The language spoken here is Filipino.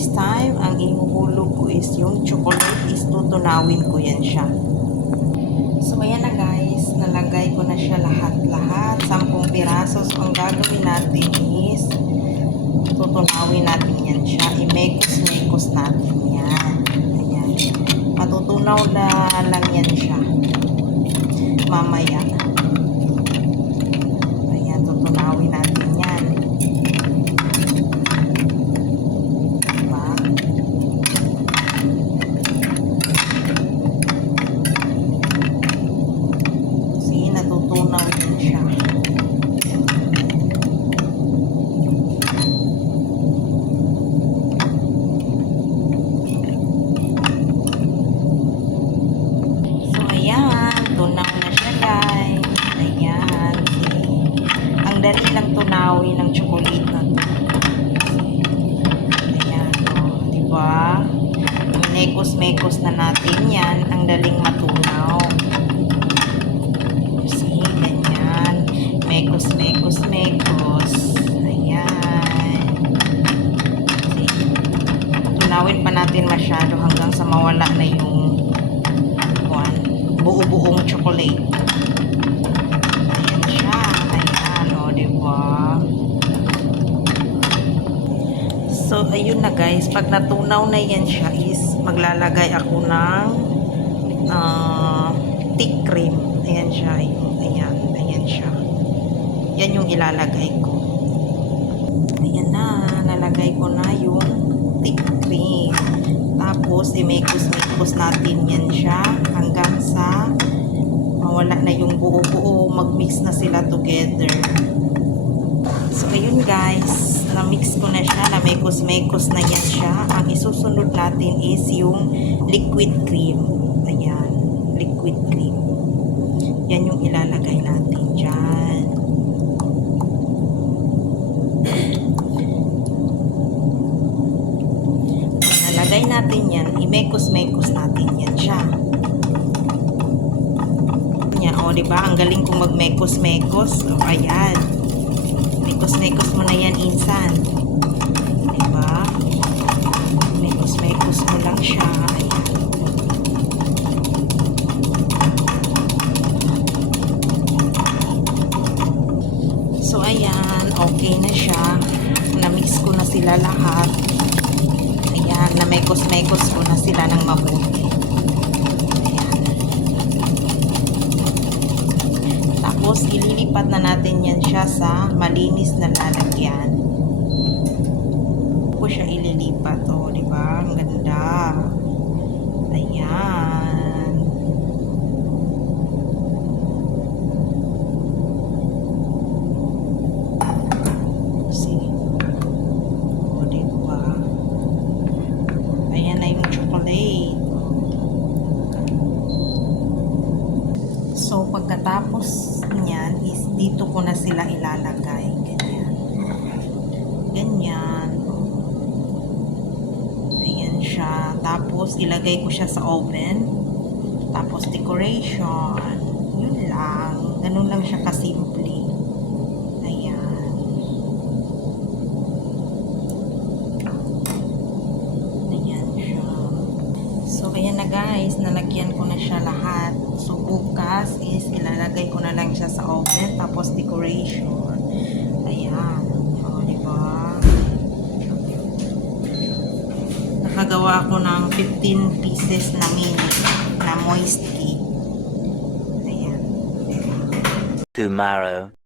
this time, ang ihuhulog ko is yung chocolate is tutunawin ko yan siya. So, ayan na guys. Nalagay ko na siya lahat-lahat. 10 piraso. So, ang gagawin natin is tutunawin natin yan siya. I-mekos-mekos natin yan. Ayan. Matutunaw na lang yan siya. Mamaya. Ayan, tutunawin natin yan. Diba? See, natutunaw din siya. Dali lang tunawin ng chocolate na to. Ayan, o, diba? Mekos-mekos na natin yan. Ang daling matunaw. See, ganyan. Mekos-mekos-mekos. Ayan. See, tunawin pa natin masyado hanggang sa mawala na yung buo-buong chocolate. So, ayun na guys. Pag natunaw na yan siya is maglalagay ako ng thick cream. Ayan siya. Ayan. Ayan siya. Yan yung ilalagay ko. Ayan na. Nalagay ko na yung thick cream. Tapos, i-mekos-mekos natin yan siya hanggang sa mawala na yung buo-buo. Mag-mix na sila together. So, ayun guys. Na-mix ko na siya, na-mekos-mekos na yan siya. Ang isusunod natin is yung liquid cream. Ayan, liquid cream. Yan yung ilalagay natin dyan. Pag nalagay natin yan, i-mekos-mekos natin yan siya. Yan, o diba? Ang galing kong mag-mekos-mekos. O, ayan. Mekos-mekos mo na yan, insan. Diba? Mekos-mekos mo lang siya. Ayan. So, ayan. Okay na siya. Na-mix ko na sila lahat. Ayan. Na-mekos-mekos ko na sila ng mabuti. Tapos, ililipat na natin yan siya sa malinis na lalagyan. Ko siya ililipat. O, diba? Ang ganda. Ayan. See? O, diba? Ayan na yung chocolate. So, pagkatapos niyan is dito ko na sila ilalagay. Ganyan. Ganyan. Ayan siya. Tapos, ilagay ko siya sa oven. Tapos, decoration. Yun lang. Ganun lang siya kasimple. Ayan. Ayan siya. So, ayan na guys. Nalagyan ko na siya lahat. So, bukas is ilalagay ko na lang siya sa oven. Tapos, decoration. Ayan. O, diba? Nakagawa ako ng 15 pieces na mini na moist cake. Ayan. Tomorrow.